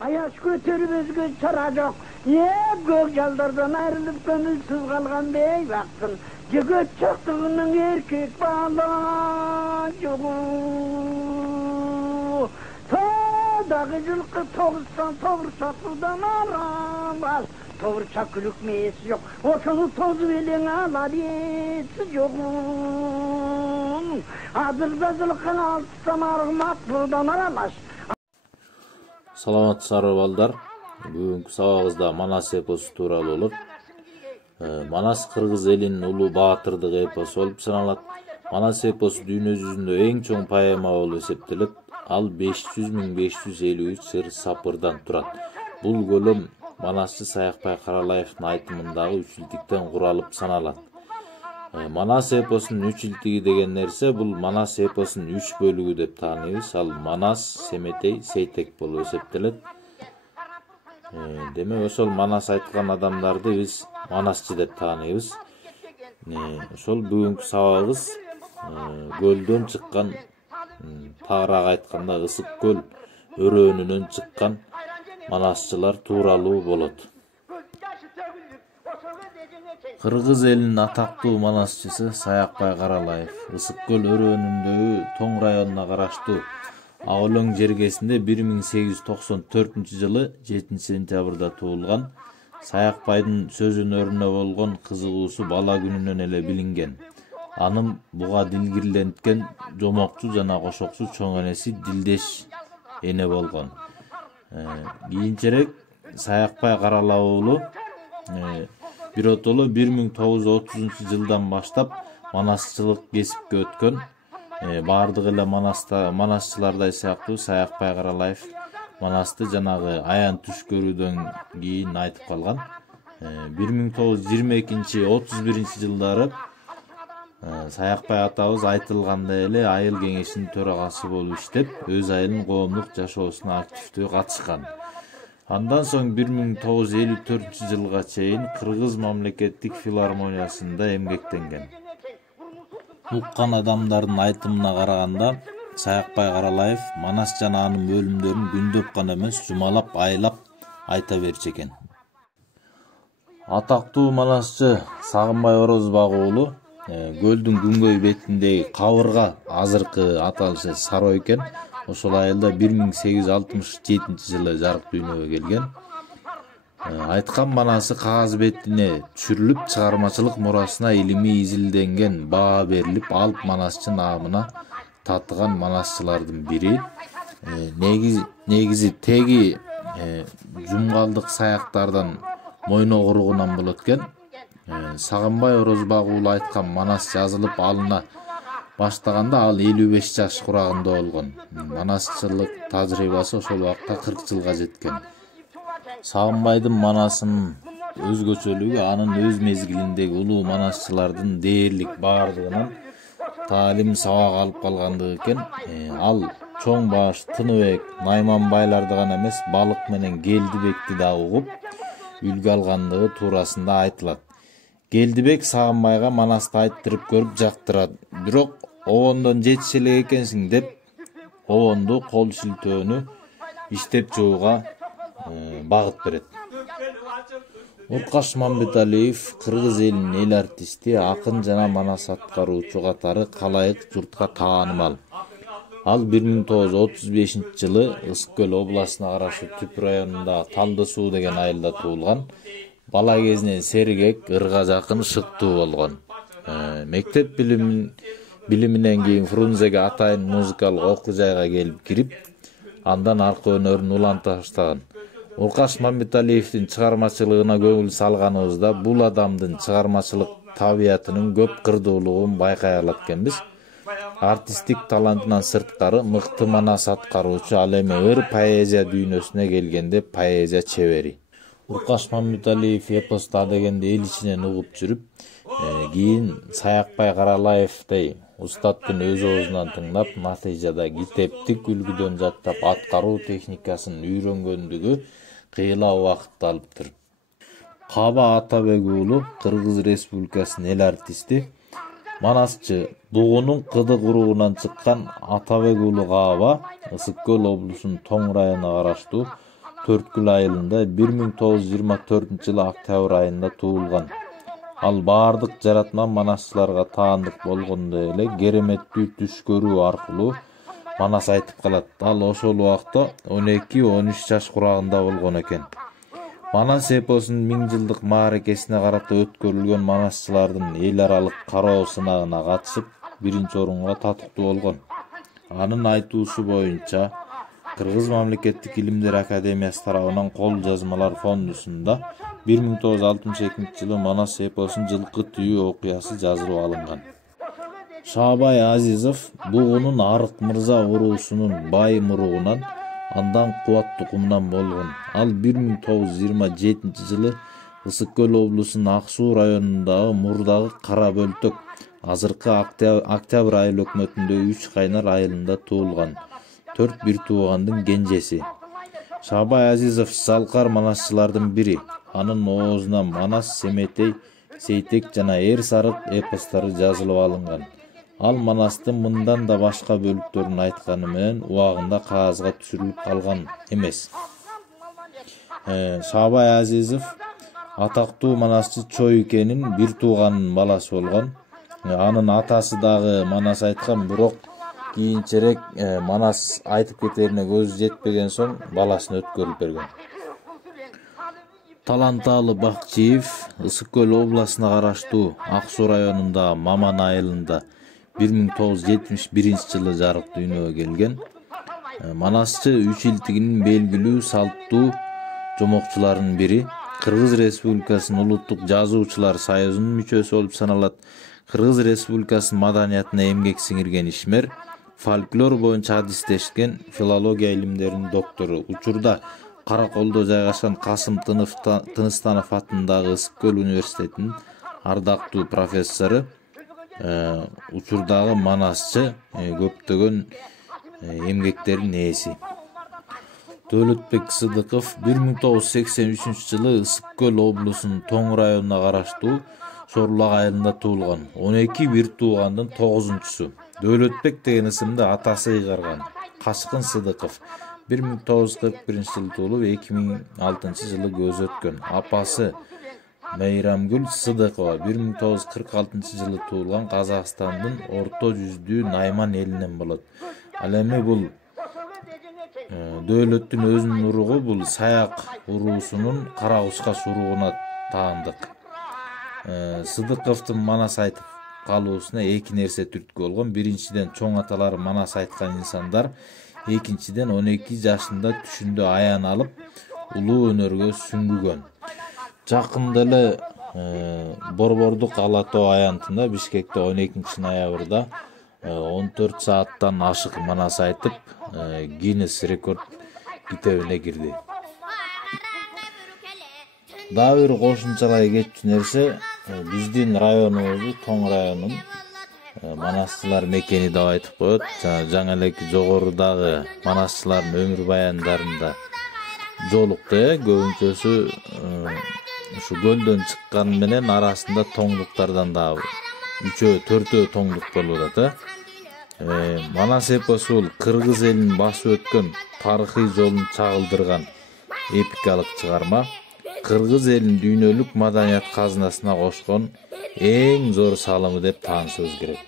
Ayaş götürüp özgü çara yok. Gök yaldardan ayrılıp gönülsüz kalgan beybaktın. Jigit çıktığının erkek bağlan yoğu. Tağdaki жылқы тоғызсан тоғырса судан арамaz. Тоғырса күлікмесі жоқ. Ошоны тозып елең алар есі жоғын. Адырда жылқын алтысам арғымақ судан арамaz. Саламат сары балдар. Бүгүнкү сабагыбызда Манас эпосу тууралуу болот. Манас кыргыз элинин улуу баатырдык эпосу болуп саналат. Манас эпосу дүйнө жүзүндө эң чоң поэма болуп эсептелет. Ал 500.553 сыр сапырдан турат. Бул көлөм Манасчы Саякбай Каралаевдин айтымындагы үчүлтүктөн куралып саналат. Манас эпосунун үчүлтүгү деген нерсе бул Манас эпосунун 3 бөлүгү деп тааныйбыз. Ал Манас, Семетей, Сейтек болуп эсептелет. Демек ошол Манас айткан адамдарды биз манасчы деп тааныйбыз. Ошол бүгүнкү сабагыбыз көлдөн чыккан, тагыраак айтканда Ысык көл өрөөнүнөн чыккан манасчылар тууралуу болот. Кыргыз элинин атактуу манасчысы Саякбай Каралаев Ысык көл өрөөнүндөгү Тоң районуна караштуу Аолоң жергесинде 1894 жылы 7 сентябрда туулган. Саякбайдын сөзүнөрүнө болгон кызыгуусу бала күнүнөн эле билинген. Анын буга дилгирленткен жомокчу жана кошокчу чоң энеси Дилдеш эне болгон. Кийинчерээк Саякбай Каралаев уулу биротоло 1930 жылдан баштап манасчылык кесипке өткөн. Бардык эле манасчылардай сыяктуу Саякбай Каралаев Манасты жанагы аян түш көрүүдөн кийин айтып калган. 1922-31 жылдары Саякбай атабыз айтылгандай эле айыл кеңешинин төрагасы болуп иштеп, өз айылын коомдук жашоосуна активдүү катышкан. Андан соң 1954 жылга чейин Кыргыз мамлекеттик филармониясында эмгектенген. Уккан адамдардын айтымына караганда, Саякбай Каралаев Манас жана анын бөлүмдөрүн күндөп гана эмес, жумалап, айлап айта берчү экен. Атактуу манасчы Сагынбай Орозбак уулу көлдүн күнгөй бетиндеги Кабырга, азыркы аталышы Сарой экен. Ошол айылда 1867 жылы жарык дүйнөгө келген. Айткан манасы кагаз бетине түшүрүлүп, чыгармачылык мурасына илимий изилденген, баа берилип, алып манасчы наамына татыган манасчылардын бири. Негизи теги жумгалдык саяктардан мойно куругунан болот экен. Сагынбай Орозбак уулу айткан манас жазылып алына баштаганда ал 55 жаш курагында болгон. Манасчылык тажрыйбасы ошол убакта 40 жылга жеткен. Сагынбайдын манасынын өзгөчөлүгү анын өз мезгилиндеги улуу манасчылардын дээрлик баардыгынан таалим сабак алып калгандыгы экен. Ал чоң баш, Тыныбек, Найманбайларды гана эмес, Балык менен Келдибекти да угуп, үлгү алгандыгы туурасында айтылат. Келдибек Сагынбайга манасты айттырып көрүп жактырат. Бирок обондон жетише элек экенсиң деп, обонду кол шилтөөнү иштеп чыгууга багыт берет. Уркаш Мамбеталиев Кыргыз элинин эл артисти, акын жана манас аткаруучу катары калайык журтка таанымал. Ал 1935 жылы Ысык көл областына караштуу Түп районунда Талды суу деген айылда туулган. Бала кезинен сергек, ырга жакын, шыктуу болгон. Мектеп билиминен кийин Фрунзеге атайын музыкалык окуу жайга келип кирип, андан арка өнөрүн уланта баштаган. Уркаш Мамбеталиевдин чыгармачылыгына көңүл салганыбызда бул адамдын чыгармачылык табиятынын көп кырдуулугун байкай алат экенбиз. Артисттик талантынан сырткары мыкты манас аткаруучу, ал эми ыр поэзия дүйнөсүнө келгенде поэзия чебери. Уркаш Мамбеталиев эпоста дегенде эл ичинен угуп жүрүп, кийин Саякбай Каралаевдей устаттын өз оозунан тыңдап, натыйжада китептик үлгүдөн жаттап аткаруу техникасын үйрөнгөндүгү кыйла убакытты алыптыр. Каба Атабек уулу Кыргыз Республикасынын эл артисти. Manasчы бугунун Кыдык уругунан чыккан Атабек уулу Кааба Ысык көл облусунун Тоң районуна караштуу Төрткүл айылында 1924-жылы октябрь айында туулган. Ал баардык жаратма манасчыларга таандык болгондой эле кереметтүү түш көрүү аркылуу манас айтып калат. Ал ошол убакта 12-13 жаш курагында болгон экен. Манас эпосунун 1000 жылдык мааракесине карата өткөрүлгөн манасчылардын эл аралык кароо сынагына катышып, биринчи орунга татыктуу болгон. Анын айтуусу боюнча, Кыргыз мамлекеттик илимдер академиясы тарабынан кол жазмалар фондусунда 1962-жылы Манас эпосунун жылкы түйүү окуясы жазылып алынган. Шаабай Азизов бугунун Арык мырза уруусунун бай муругунан, андан Кубат тукумунан болгон. Ал 1927-жылы Ысык көл облусунун Ак Суу районундагы мурдагы Кара Бөлтөк, азыркы Октябрь айыл өкмөтүндө Үч Кайнар айылында туулган. 4 бир туугандын кенжеси. Шаабай Азизов залкар манасчылардын бири. Анын оозуна Манас, Семетей, Сейтек жана Эр Сарык эпостору жазылып алынган. Ал Манастын мындан да башка бөлүктөрүн айтканы менен убагында кагазга түшүрүлүп калган эмес. Шаабай Азизов атактуу манасчы Чоюкенин бир тууганынын баласы болгон. Анын атасы дагы манас айткан, бирок кийинчерээк манас айтып кетерине көзү жетпеген соң баласын өткөрүп берген. Таланталы Бакчиев Ысык көл областына караштуу Ак Суу районундагы Маман айылында 1971-жылы жарык дүйнөгө келген. Манасчы үч илтигинин белгилүү салттуу жомокчуларынын бири. Кыргыз Республикасынын Улуттук Жазуучулар союзунун мүчөсү болуп саналат. Кыргыз Республикасынын маданиятына эмгек сиңирген ишмер, фольклор боюнча адистешкен, филология илимдеринин доктору. Учурда Караколдо жайгашкан Касым Тыныстанов атындагы Ысык көл университетинин ардактуу профессору. Учурдагы манасчы көптөгөн эмгектердин ээси. Дөөлөтбек Сыдыков 1983-жылы Ысык көл облусунун Тоң районуна караштуу Шорлак айылында туулган. 12 бир туугандын 9-су. Дөөлөтбек деген ысымды атасы ыйгарган. Кашкын Сыдыков 1941-жылы туулуп 2006-жылы көз өткөн. Апасы Мейрамгүл Сыдыкова 1946-жылы туулган, Казакстандын орто жүздүү Найман элинен болот. Ал эми бул дөөлөттүн өзүнүн уругу бул Саяк уруусунун Каракучкаш уругуна таандык. Сыдыковдун манас айтып калуусуна эки нерсе түрткү болгон. Биринчиден, чоң аталары манас айткан инсандар. Экинчиден, 12 жашында түшүндө аян алып, улуу өнөргө сүңгүгөн. Жакында эле Борбордук Ала Тоо аянтында Бишкекте 12-ноябрда 14 сааттан ашык манас айтып, Гиннес рекорд китебине кирди. Дагы бир кошумчалай кетчү нерсе, биздин районубузду, Тоң районунун манасчылар мекени деп айтып коет. Жаңы элеки жогорудагы манасчылардын өмүр баяндарында жолукту. Көбүнчөсү ушу көлдөн чыккан менен арасында тоңдуктардан дагы 3-4 тоңдук болуп атат. Манас эпосу кыргыз элин басып өткөн тарыхый жолун чагылдырган эпикалык чыгарма. Кыргыз элин дүйнөлүк маданият казынасына кошкон эң зор салымы деп таанышыбыз керек.